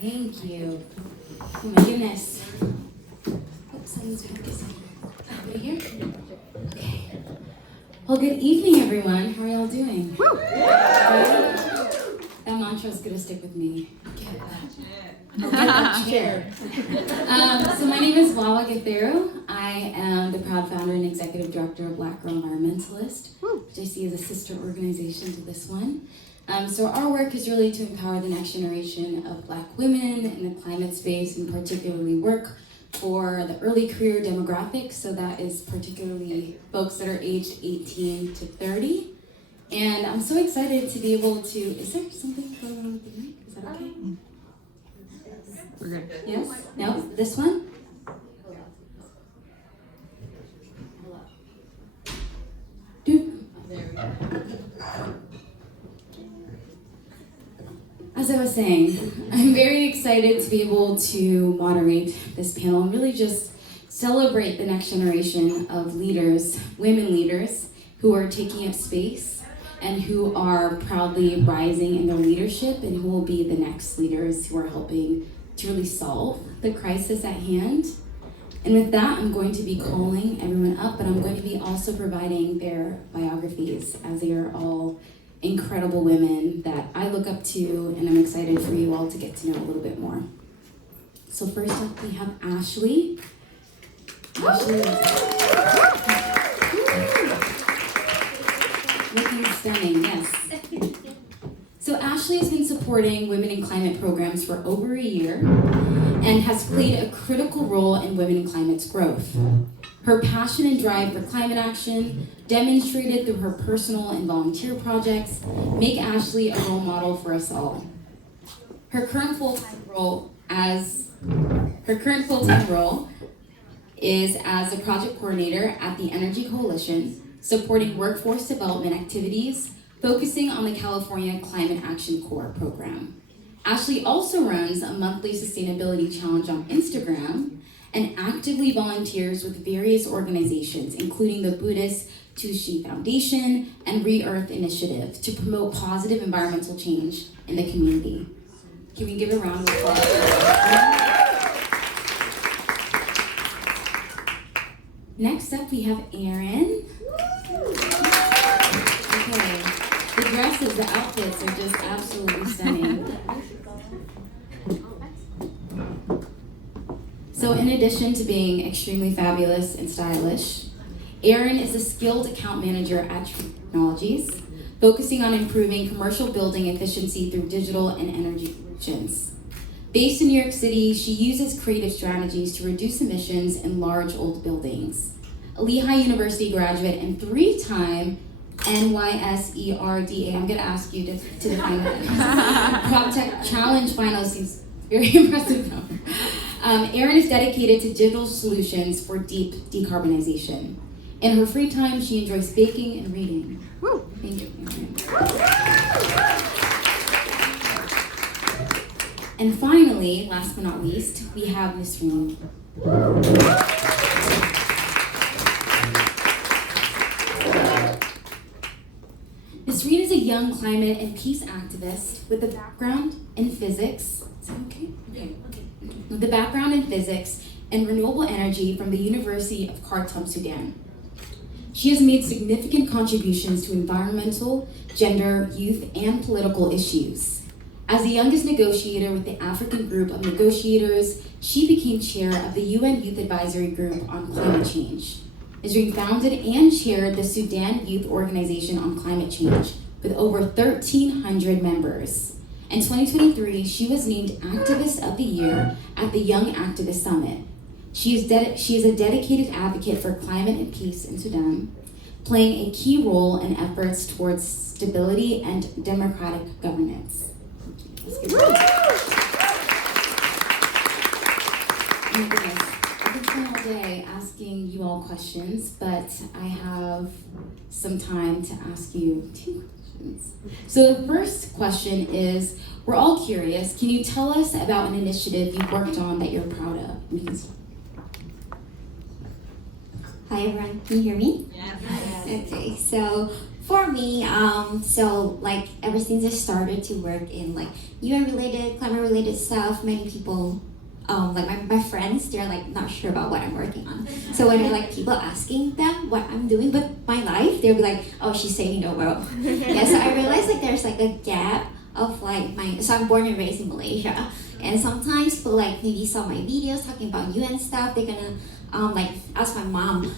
Thank you. Oh my goodness. Oops, I need to focus. Over here? Okay. Well, good evening, everyone. How are y'all doing? Good? That mantra is going to stick with me. Get that chair. So my name is Wawa Gatheru. I am the proud founder and executive director of Black Girl Environmentalist, which I see as a sister organization to this one. So our work is really to empower the next generation of Black women in the climate space, and particularly work for the early career demographic. So that is particularly folks that are aged 18 to 30. And I'm so excited to be able to, is there something going on with the mic? Is that okay? We're good. Yes? No? This one? Doop. There we go. As I was saying, I'm very excited to be able to moderate this panel and really just celebrate the next generation of leaders, women leaders, who are taking up space and who are proudly rising in their leadership and who will be the next leaders who are helping to really solve the crisis at hand. And with that, I'm going to be calling everyone up, but I'm going to be also providing their biographies, as they are all incredible women that I look up to, and I'm excited for you all to get to know a little bit more. So first up, we have Ashley. Ashley. Looking stunning, yes. So Ashley has been supporting women in climate programs for over a year and has played a critical role in women in climate's growth. Her passion and drive for climate action, demonstrated through her personal and volunteer projects, make Ashley a role model for us all. Her current full-time role is as a project coordinator at the Energy Coalition, supporting workforce development activities, focusing on the California Climate Action Corps program. Ashley also runs a monthly sustainability challenge on Instagram and actively volunteers with various organizations, including the Buddhist Tushi Foundation and Re-Earth Initiative, to promote positive environmental change in the community. Can we give a round of applause? Next up, we have Erin. Okay, the dresses, the outfits are just absolutely stunning. So in addition to being extremely fabulous and stylish, Erin is a skilled account manager at Technologies, focusing on improving commercial building efficiency through digital and energy solutions. Based in New York City, she uses creative strategies to reduce emissions in large old buildings. A Lehigh University graduate and three-time NYSERDA, I'm gonna ask you to define that. PropTech Challenge finalist seems very impressive though. Erin is dedicated to digital solutions for deep decarbonization. In her free time, she enjoys baking and reading. Woo. Thank you, Erin. And finally, last but not least, we have Nisreen. Nisreen is a young climate and peace activist with a background in physics. Is that okay? With a background in physics and renewable energy from the University of Khartoum, Sudan. She has made significant contributions to environmental, gender, youth, and political issues. As the youngest negotiator with the African Group of Negotiators, she became chair of the UN Youth Advisory Group on Climate Change. Nisreen founded and chaired the Sudan Youth Organization on Climate Change with over 1,300 members. In 2023, she was named Activist of the Year at the Young Activist Summit. She is a dedicated advocate for climate and peace in Sudan, playing a key role in efforts towards stability and democratic governance. Oh my goodness, I could spend all day asking you all questions, but I have some time to ask you 2 questions. So the first question is, we're all curious, can you tell us about an initiative you've worked on that you're proud of? Hi everyone, can you hear me? Yes. Okay, so For me, so like ever since I started to work in like UN related, climate related stuff, many people, like my friends, they're like not sure about what I'm working on. So when I like people asking them what I'm doing with my life, they'll be like, oh, she's saving the world. Yeah, so I realized like there's like a gap of like so I'm born and raised in Malaysia, and sometimes people like maybe saw my videos talking about UN stuff, they're gonna like ask my mom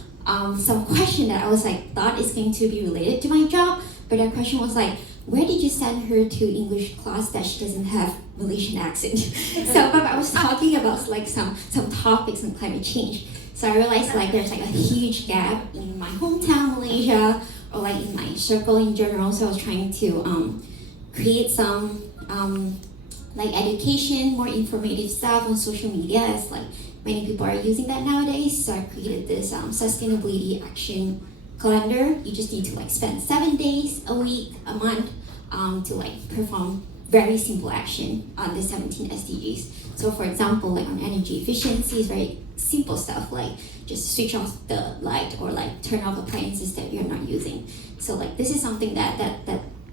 some question that I was like thought is going to be related to my job, but that question was like, where did you send her to English class that she doesn't have Malaysian accent? So but I was talking about like some topics on climate change. So I realized like there's like a huge gap in my hometown Malaysia, or like in my circle in general. So I was trying to create some like education, more informative stuff on social media, as like many people are using that nowadays. So I created this sustainability action calendar. You just need to like spend 7 days, a week, a month to like perform very simple action on the 17 SDGs. So for example, like on energy efficiency, is very simple stuff like just switch off the light or like turn off appliances that you're not using. So like this is something that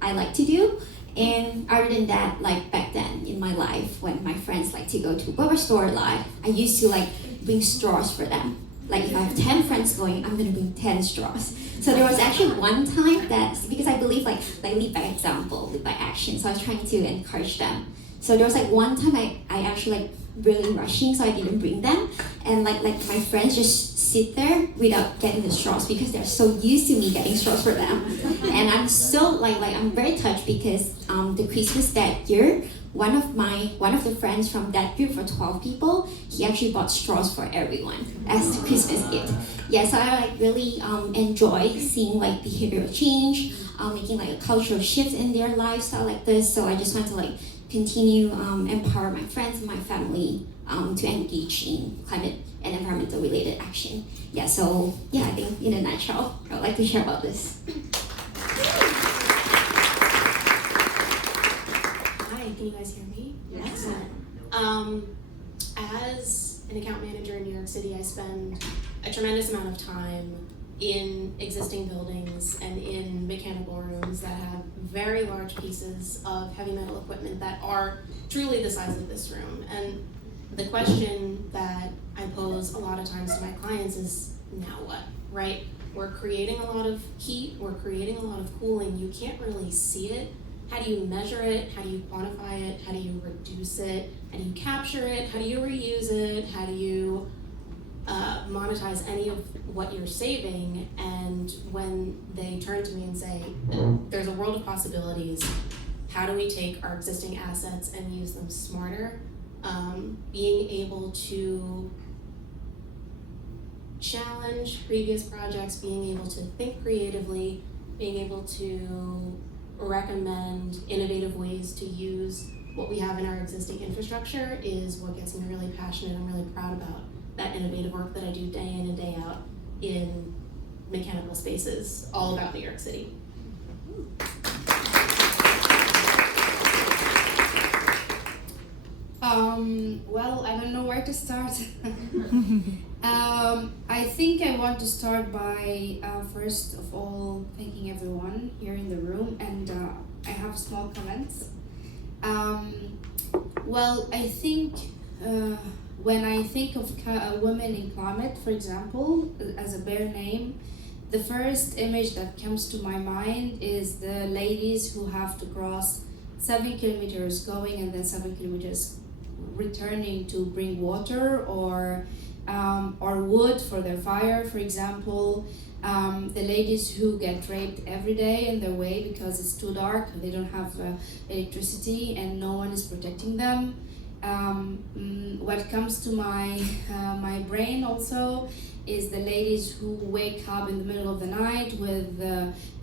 I like to do. And other than that, like back then in my life, when my friends like to go to Wawa store a lot, I used to like bring straws for them. Like if I have 10 friends going, I'm gonna bring 10 straws. So there was actually one time that, because I believe like lead by example, lead by action. So I was trying to encourage them. So there was like one time I actually like really rushing, so I didn't bring them. And like my friends just sit there without getting the straws because they're so used to me getting straws for them. And I'm so like I'm very touched because the Christmas that year, one of the friends from that group for 12 people, he actually bought straws for everyone as a Christmas gift. Yeah, so I like really enjoy seeing like behavioral change, making like a cultural shift in their lifestyle like this. So I just want to like continue empower my friends and my family to engage in climate and environmental related action. Yeah, so yeah, I think in a nutshell, I would like to share about this. Hi, can you guys hear me? Yeah. Excellent. As an account manager in New York City, I spend a tremendous amount of time in existing buildings and in mechanical rooms that have very large pieces of heavy metal equipment that are truly the size of this room. And the question that I pose a lot of times to my clients is, now what, right? We're creating a lot of heat, we're creating a lot of cooling, you can't really see it. How do you measure it? How do you quantify it? How do you reduce it? How do you capture it? How do you reuse it? How do you monetize any of what you're saving? And when they turn to me and say, there's a world of possibilities, how do we take our existing assets and use them smarter? Being able to challenge previous projects, being able to think creatively, being able to recommend innovative ways to use what we have in our existing infrastructure is what gets me really passionate. I'm really proud about that innovative work that I do day in and day out in mechanical spaces all about New York City. Well, I don't know where to start. I think I want to start by first of all thanking everyone here in the room, and I have small comments. Well, I think when I think of women in climate, for example, as a bare name, the first image that comes to my mind is the ladies who have to cross 7 kilometers going and then 7 kilometers returning to bring water or wood for their fire, for example. The ladies who get raped every day in their way because it's too dark, they don't have electricity and no one is protecting them. What comes to my brain also is the ladies who wake up in the middle of the night with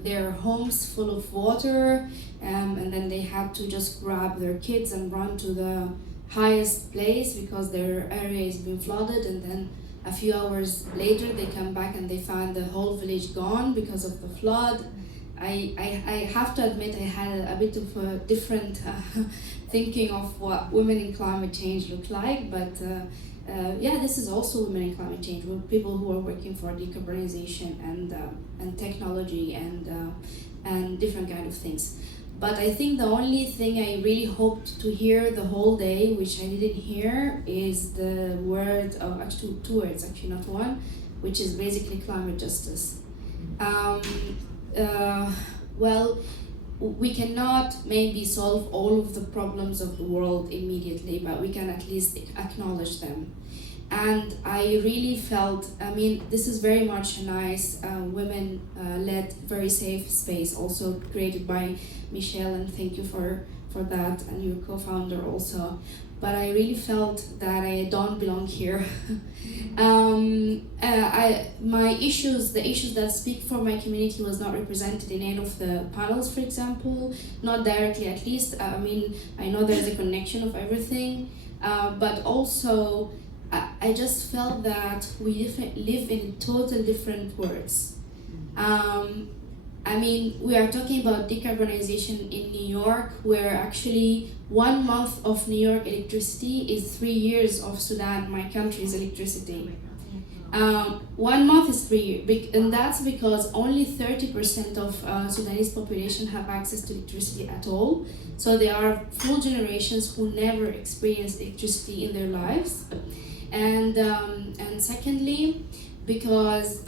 their homes full of water, and then they have to just grab their kids and run to the highest place because their area has been flooded, and then a few hours later they come back and they find the whole village gone because of the flood. I have to admit I had a bit of a different thinking of what women in climate change look like, but yeah, this is also women in climate change. We're people who are working for decarbonization and technology and and different kind of things. But I think the only thing I really hoped to hear the whole day, which I didn't hear, is the word of actually two words, actually not one, which is basically climate justice. Well, we cannot maybe solve all of the problems of the world immediately, but we can at least acknowledge them. And I really felt, I mean, this is very much a nice women-led, very safe space, also created by Michelle, and thank you for that, and your co-founder also. But I really felt that I don't belong here. The issues that speak for my community was not represented in any of the panels, for example, not directly at least. I mean, I know there's a connection of everything, but also I just felt that we live in total different worlds. I mean, we are talking about decarbonization in New York, where actually 1 month of New York electricity is 3 years of Sudan, my country's electricity. 1 month is 3 years, and that's because only 30% of Sudanese population have access to electricity at all. So there are full generations who never experienced electricity in their lives. And secondly, because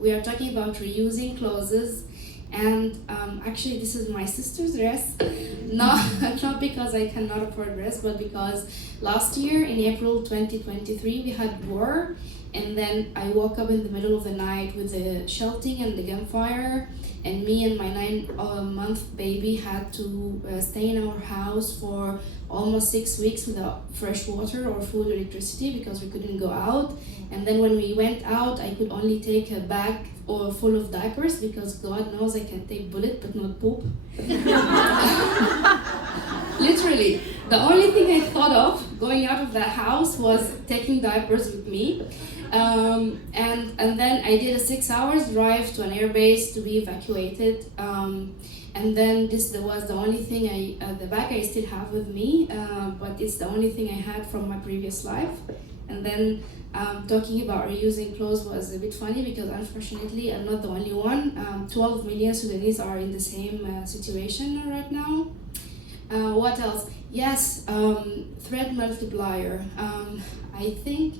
we are talking about reusing clothes, and actually this is my sister's dress, not because I cannot afford dress, but because last year in April 2023 we had war, and then I woke up in the middle of the night with the shouting and the gunfire, and me and my 9-month baby had to stay in our house for almost 6 weeks without fresh water or food or electricity because we couldn't go out. And then when we went out, I could only take a bag full of diapers because God knows I can take bullet but not poop. Literally, the only thing I thought of going out of that house was taking diapers with me. And then I did a 6 hours drive to an air base to be evacuated. And then this was the only thing the bag I still have with me, but it's the only thing I had from my previous life. And then talking about reusing clothes was a bit funny because unfortunately I'm not the only one. 12 million Sudanese are in the same situation right now. What else? Yes, threat multiplier. I think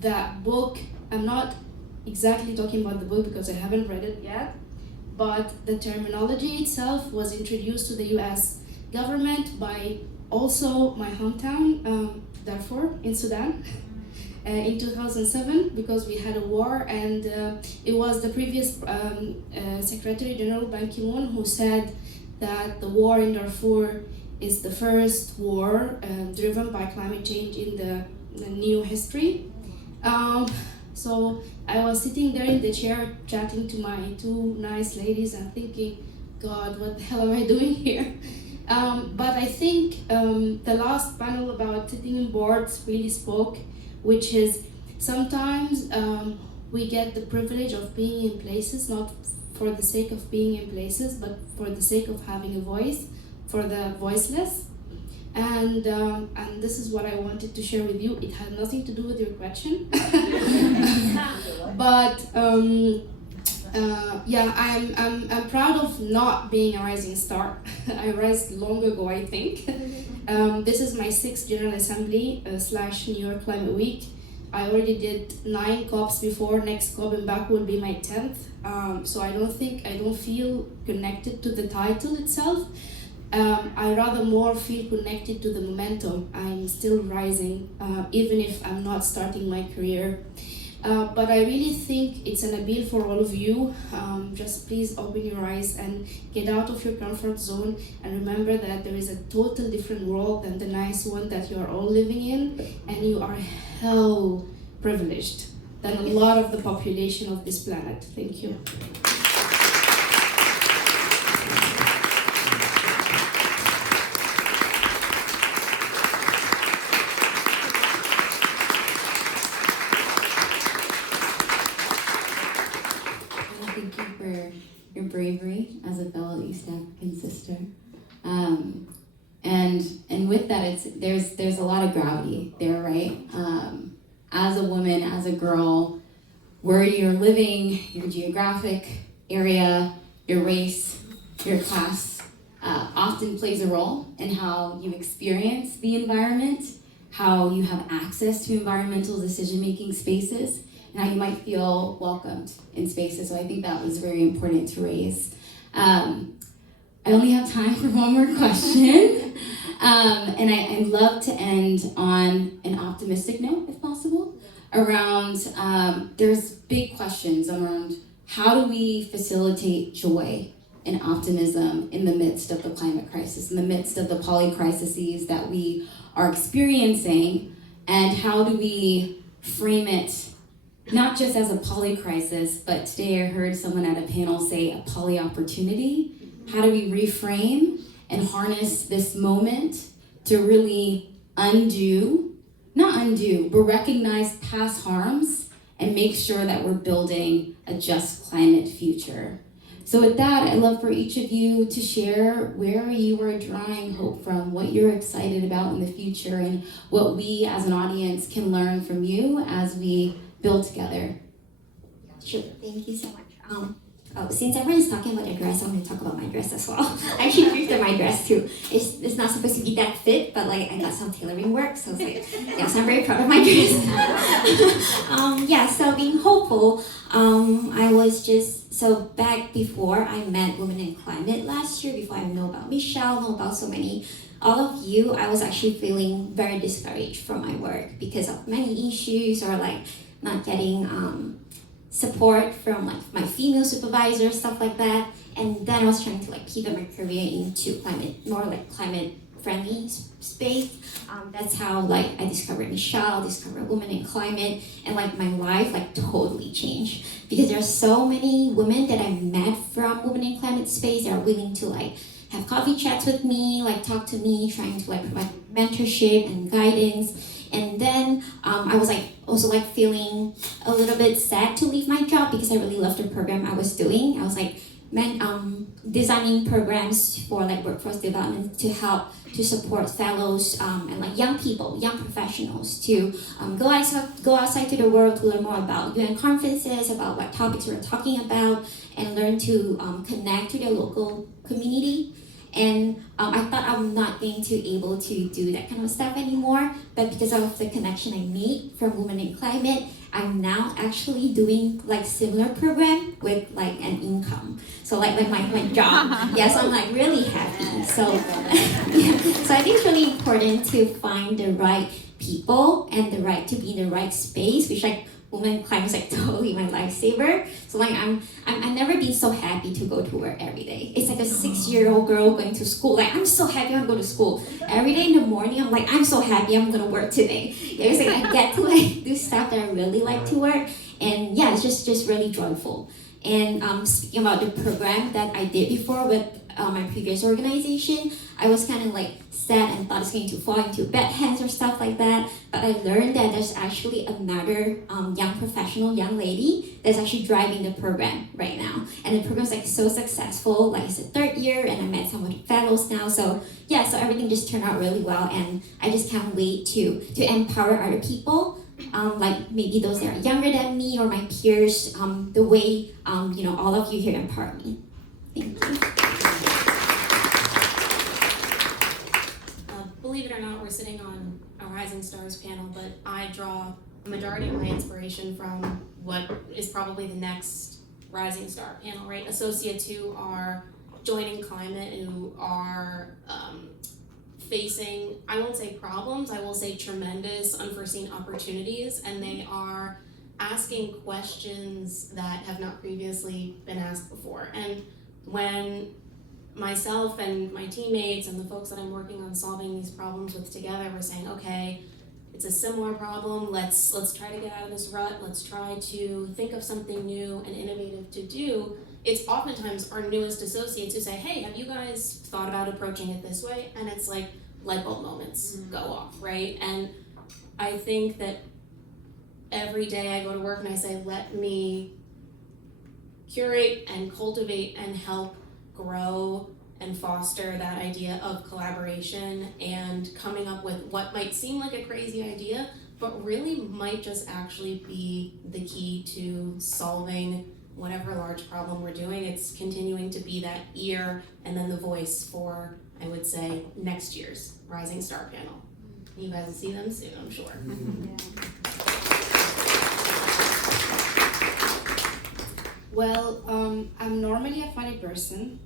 that book, I'm not exactly talking about the book because I haven't read it yet, but the terminology itself was introduced to the US government by also my hometown, Darfur in Sudan, in 2007 because we had a war, and it was the previous Secretary General Ban Ki-moon who said that the war in Darfur is the first war driven by climate change in the new history. So I was sitting there in the chair chatting to my two nice ladies and thinking, God, what the hell am I doing here? But I think the last panel about sitting in boards really spoke, which is sometimes we get the privilege of being in places, not for the sake of being in places, but for the sake of having a voice for the voiceless. And this is what I wanted to share with you. It had nothing to do with your question. But yeah, I'm proud of not being a rising star. I rose long ago, I think. This is my 6th General Assembly / New York Climate Week. I already did 9 COPs before. Next COP in Baku will be my 10th. So I don't feel connected to the title itself. I rather more feel connected to the momentum. I'm still rising, even if I'm not starting my career. But I really think it's an appeal for all of you. Just please open your eyes and get out of your comfort zone and remember that there is a total different world than the nice one that you are all living in, and you are hell privileged than a lot of the population of this planet. Thank you. Your bravery as a fellow East African sister, and with that, there's a lot of gravity there, right? As a woman, as a girl, where you're living, your geographic area, your race, your class often plays a role in how you experience the environment, how you have access to environmental decision-making spaces, and how you might feel welcomed in spaces. So I think that was very important to raise. I only have time for one more question. And I'd love to end on an optimistic note, if possible, around, there's big questions around how do we facilitate joy and optimism in the midst of the climate crisis, in the midst of the polycrises that we are experiencing, and how do we frame it not just as a polycrisis, but today I heard someone at a panel say a poly-opportunity. How do we reframe and harness this moment to really not undo, but recognize past harms and make sure that we're building a just climate future. So with that, I'd love for each of you to share where you are drawing hope from, what you're excited about in the future, and what we as an audience can learn from you as we build together. Sure, thank you so much. Since everyone's talking about their dress, I'm going to talk about my dress as well. I actually thrifted my dress too. It's not supposed to be that fit, but like I got some tailoring work, so it's like, yes, I'm very proud of my dress. So being hopeful, I was so back before I met Women in Climate last year, before I know about Michelle, know about so many, all of you, I was actually feeling very discouraged from my work because of many issues or like not getting support from like my female supervisor, stuff like that. And then I was trying to like pivot my career into more climate friendly space. That's how like I discovered Michelle, discovered Women in Climate, and like my life like totally changed because there are so many women that I met from Women in Climate space that are willing to like have coffee chats with me, like talk to me, trying to like provide mentorship and guidance. And then I was like also like feeling a little bit sad to leave my job because I really loved the program I was doing. I was like designing programs for like workforce development to help to support fellows and like young people, young professionals to go outside to the world to learn more about UN conferences, about what topics we're talking about, and learn to connect to their local community. And I thought I'm not going to be able to do that kind of stuff anymore, but because of the connection I made from Women in Climate, I'm now actually doing like similar program with like an income. So like my job. Yeah, so I'm like really happy. So so I think it's really important to find the right people and the right to be in the right space, which like Women in Climate is like totally my lifesaver. So like I've never been so happy to go to work every day. It's like a 6-year-old girl going to school. Like I'm so happy I'm going to school. Every day in the morning I'm like, I'm so happy I'm gonna work today. Yeah, it's like I get to like do stuff that I really like to work. And yeah, it's just really joyful. And speaking about the program that I did before with my previous organization, I was kind of like sad and thought it's going to fall into bad hands or stuff like that. But I learned that there's actually another young lady that's actually driving the program right now. And the program's like so successful. Like it's the 3rd year and I met some of the fellows now. So yeah, so everything just turned out really well. And I just can't wait to empower other people. Like maybe those that are younger than me or my peers, the way all of you here empower me. Thank you. Believe it or not, we're sitting on a Rising Stars panel, but I draw the majority of my inspiration from what is probably the next Rising Star panel, right? Associates who are joining climate, who are facing, I won't say problems, I will say tremendous unforeseen opportunities, and they are asking questions that have not previously been asked before. And when myself and my teammates and the folks that I'm working on solving these problems with together, we're saying, okay, it's a similar problem, let's try to get out of this rut, let's try to think of something new and innovative to do. It's oftentimes our newest associates who say, hey, have you guys thought about approaching it this way? And it's like light bulb moments go off, right? And I think that every day I go to work and I say, let me curate and cultivate and help grow and foster that idea of collaboration and coming up with what might seem like a crazy idea, but really might just actually be the key to solving whatever large problem we're doing, it's continuing to be that ear and then the voice for, I would say, next year's Rising Star panel. You guys will see them soon, I'm sure. Well, I'm normally a funny person.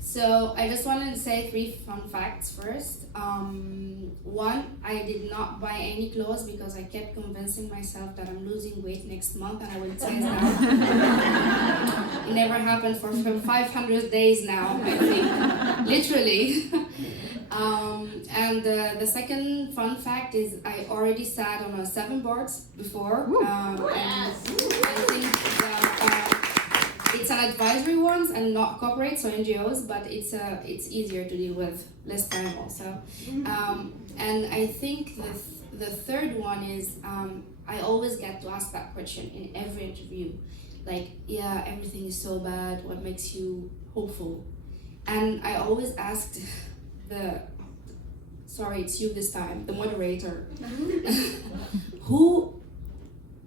So I just wanted to say 3 fun facts first. One, I did not buy any clothes because I kept convincing myself that I'm losing weight next month and I will size down. It never happened for 500 days now, I think, literally. And the second fun fact is I already sat on 7 boards before. And I think that it's an advisory ones and not corporate, so NGOs, but it's easier to deal with, less time also. And I think the third one is I always get to ask that question in every interview. Like, yeah, everything is so bad, what makes you hopeful? And I always asked sorry, it's you this time, the moderator. Who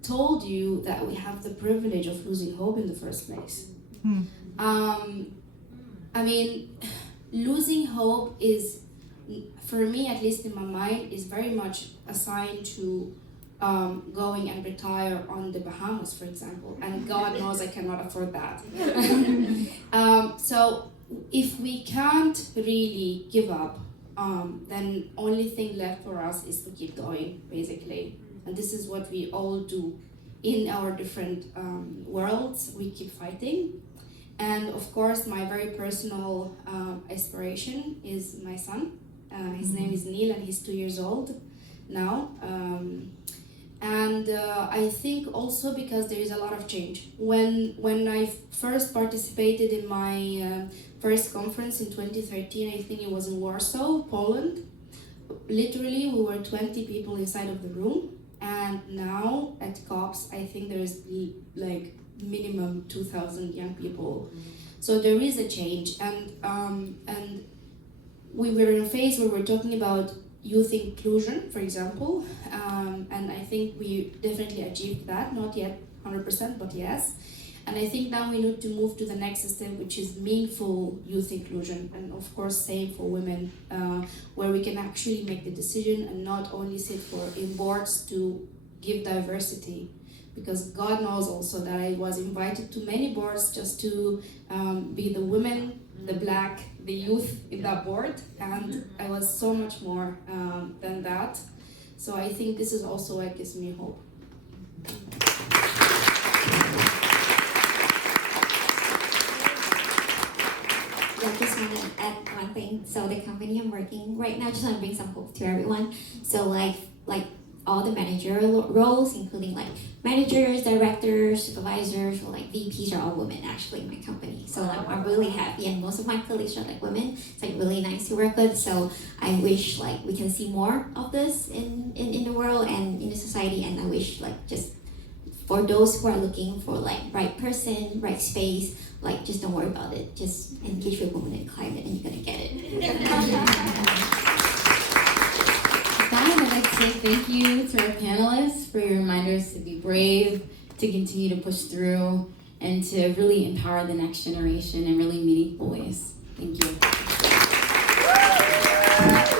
told you that we have the privilege of losing hope in the first place? I mean, losing hope is, for me, at least in my mind, is very much a sign to going and retire on the Bahamas, for example. And God knows I cannot afford that. So if we can't really give up, then only thing left for us is to keep going, basically. And this is what we all do in our different worlds. We keep fighting. And of course, my very personal aspiration is my son. His name is Neil and he's 2 years old now. And I think also because there is a lot of change. When I first participated in my first conference in 2013, I think it was in Warsaw, Poland. Literally, we were 20 people inside of the room. And now at COPS, I think there's like minimum 2,000 young people. So there is a change. And we were in a phase where we're talking about youth inclusion, for example. And I think we definitely achieved that, not yet 100%, but yes. And I think now we need to move to the next step, which is meaningful youth inclusion. And of course, same for women, where we can actually make the decision and not only sit in boards to give diversity. Because God knows also that I was invited to many boards just to be the women, the Black, the youth in that board. And I was so much more than that. So I think this is also what gives me hope. Yeah, just want to add one thing. So the company I'm working right now, just want to bring some hope to everyone. So like all the managerial roles, including like managers, directors, supervisors, or like VPs are all women actually in my company. So like I'm really happy, and most of my colleagues are like women. It's like really nice to work with. So I wish like we can see more of this in the world and in the society. And I wish like just for those who are looking for like right person, right space, like just don't worry about it. Just engage with women in climate and you're gonna get it. I'd like to say thank you to our panelists for your reminders to be brave, to continue to push through, and to really empower the next generation in really meaningful ways. Thank you.